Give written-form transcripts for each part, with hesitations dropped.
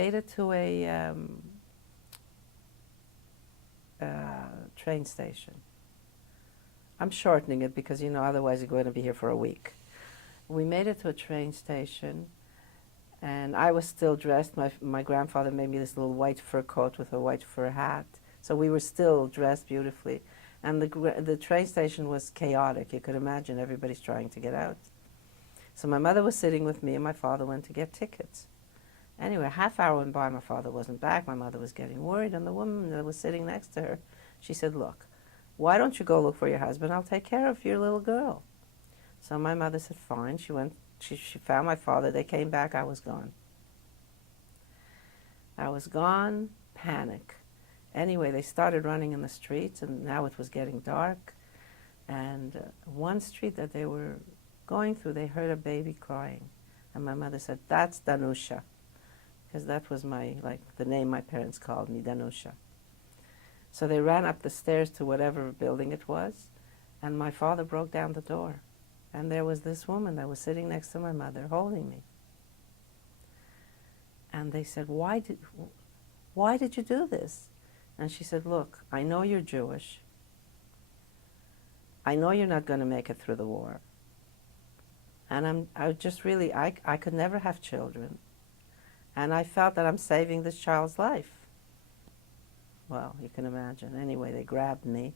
made it to a train station. I'm shortening it because, you know, otherwise you're going to be here for a week. We made it to a train station, and I was still dressed. My grandfather made me this little white fur coat with a white fur hat. So we were still dressed beautifully. And the train station was chaotic. You could imagine everybody's trying to get out. So my mother was sitting with me, and my father went to get tickets. Anyway, a half hour went by, my father wasn't back. My mother was getting worried, and the woman that was sitting next to her, she said, "Look, why don't you go look for your husband? I'll take care of your little girl." So my mother said, fine. She went, she found my father. They came back. I was gone. I was gone, panic. Anyway, they started running in the streets, and now it was getting dark. And one street that they were going through, they heard a baby crying. And my mother said, "That's Danusha," because that was the name my parents called me, Danusha. So they ran up the stairs to whatever building it was, and my father broke down the door. And there was this woman that was sitting next to my mother, holding me. And they said, why did you do this? And she said, "Look, I know you're Jewish. I know you're not going to make it through the war. And I could never have children. And I felt that I'm saving this child's life." Well, you can imagine. Anyway, they grabbed me.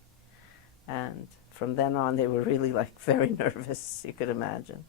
And from then on, they were really very nervous, you could imagine.